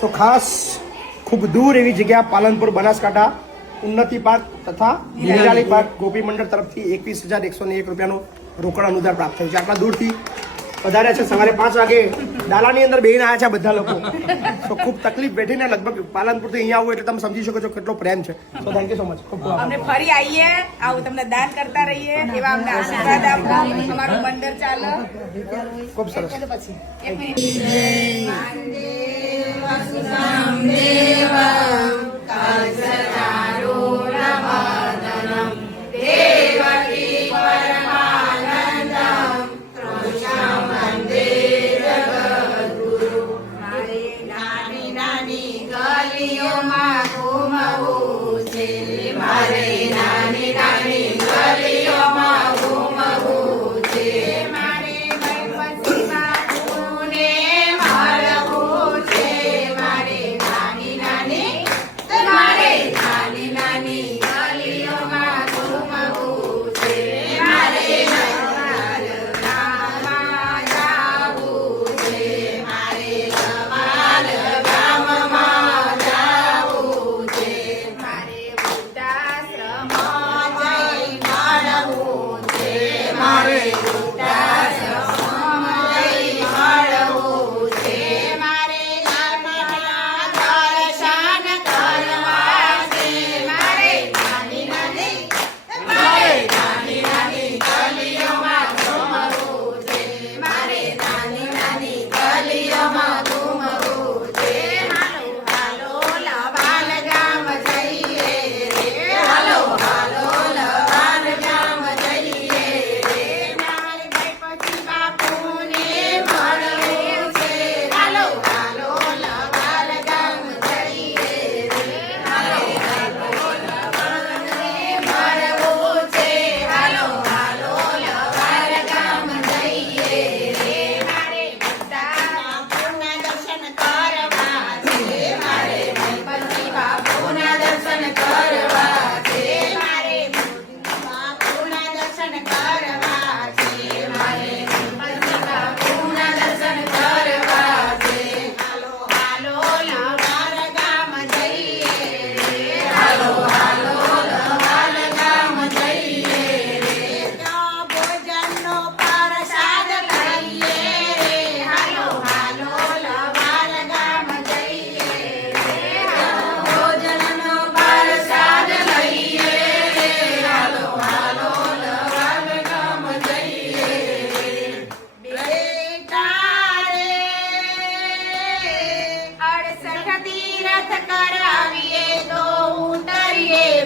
તો ખાસ ખૂબ દૂર એવી જગ્યા પાલનપુર બનાસકાંઠા ઉન્નતિ પાર્ક તથા નિરાલી પાર્ક ગોપી મંડળ તરફથી 21,101 રૂપિયાનું રોકડ અનુદાન પ્રાપ્ત થયું છે. આટલા દૂરથી વધારે છે. સવારે 5 વાગે ડાલાની અંદર બેહીને આવ્યા છે બધા લોકો. તો ખૂબ તકલીફ વેઠીને લગભગ પાલનપુરથી અહીંયા આવું એટલે તમે સમજી શકો છો કેટલો પ્રેમ છે. So thank you so much. અમને ફરી આવીએ, આવું તમને દાન કરતા રહીએ, એવા અમને આશીર્વાદ આપો, અમારું મંદિર ચાલે. ખૂબ સરસ. પછી એક મિનિટ.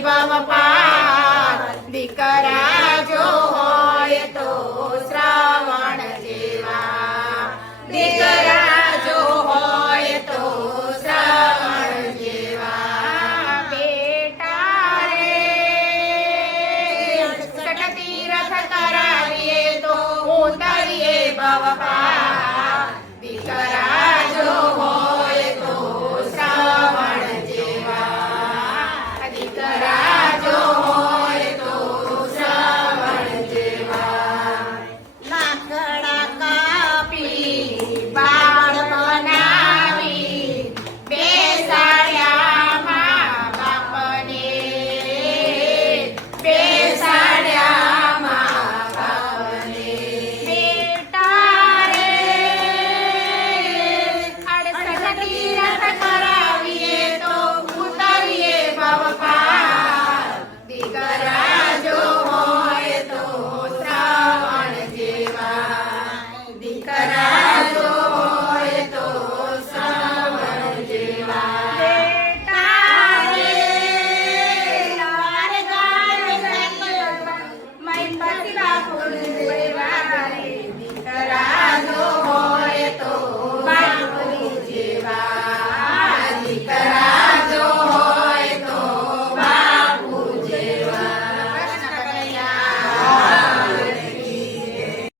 Baba